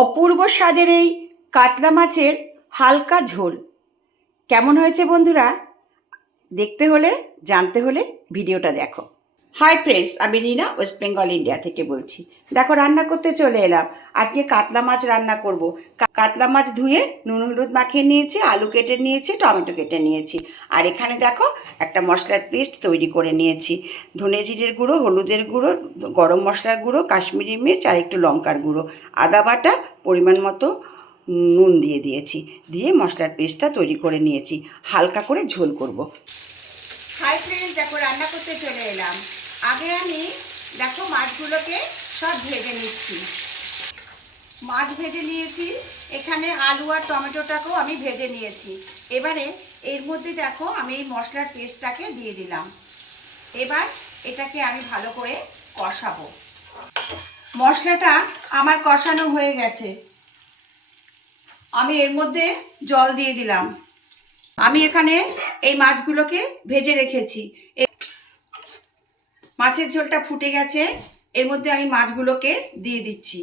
অপূর্ব স্বাদের এই কাতলা মাছের হালকা ঝোল কেমন হয়েছে বন্ধুরা? দেখতে হলে জানতে হলে ভিডিওটা দেখো। হাই ফ্রেন্ডস, আমি রিনা, ওয়েস্ট বেঙ্গল ইন্ডিয়া থেকে বলছি। দেখো, রান্না করতে চলে এলাম। আজকে কাতলা মাছ রান্না করব। কাতলা মাছ ধুয়ে নুন হলুদ মাখিয়ে নিয়েছি, আলু কেটে নিয়েছি, টমেটো কেটে নিয়েছি। আর এখানে দেখো একটা মশলার পেস্ট তৈরি করে নিয়েছি। ধনে জিরের গুঁড়ো, হলুদের গুঁড়ো, গরম মশলার গুঁড়ো, কাশ্মীরি মির্চ আর একটু লঙ্কার গুঁড়ো, আদা বাটা, পরিমাণ মতো নুন দিয়ে দিয়েছি। দিয়ে মশলার পেস্টটা তৈরি করে নিয়েছি। হালকা করে ঝোল করব। হাই ফ্রেন্ডস, দেখো রান্না করতে চলে এলাম। আগে আমি দেখো মাছগুলোকে সব ভেজে নিচ্ছি। মাছ ভেজে নিয়েছি, এখানে আলু আর টমেটোটাকেও আমি ভেজে নিয়েছি। এবারে এর মধ্যে দেখো আমি এই মশলার পেস্টটাকে দিয়ে দিলাম। এবার এটাকে আমি ভালো করে কষাবো। মশলাটা আমার কষানো হয়ে গেছে, আমি এর মধ্যে জল দিয়ে দিলাম। আমি এখানে এই মাছগুলোকে ভেজে রেখেছি। মাছের ঝোলটা ফুটে গেছে, এর মধ্যে আমি মাছগুলোকে দিয়ে দিচ্ছি।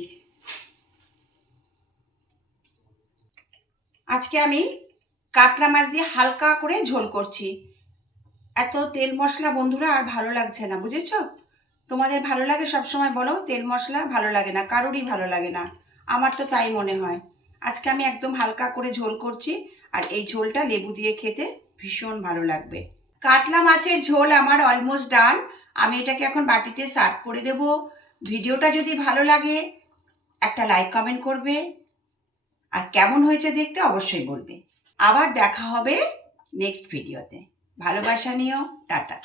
আজকে আমি কাতলা মাছ দিয়ে হালকা করে ঝোল করছি। এত তেল মশলা বন্ধুরা আর ভালো লাগছে না, বুঝেছো? তোমাদের ভালো লাগে? সবসময় বলো তেল মশলা ভালো লাগে না, কারোরই ভালো লাগে না। আমার তো তাই মনে হয়। আজকে আমি একদম হালকা করে ঝোল করছি, আর এই ঝোলটা লেবু দিয়ে খেতে ভীষণ ভালো লাগবে। কাতলা মাছের ঝোল আমার অলমোস্ট ডান। আমি এটাকে এখন বাটিতে সার্ভ করে দেব। ভিডিওটা যদি ভালো লাগে একটা লাইক কমেন্ট করবে, আর কেমন হয়েছে দেখতে অবশ্যই বলবে। আবার দেখা হবে নেক্সট ভিডিওতে। ভালোবাসা নিও, টাটা।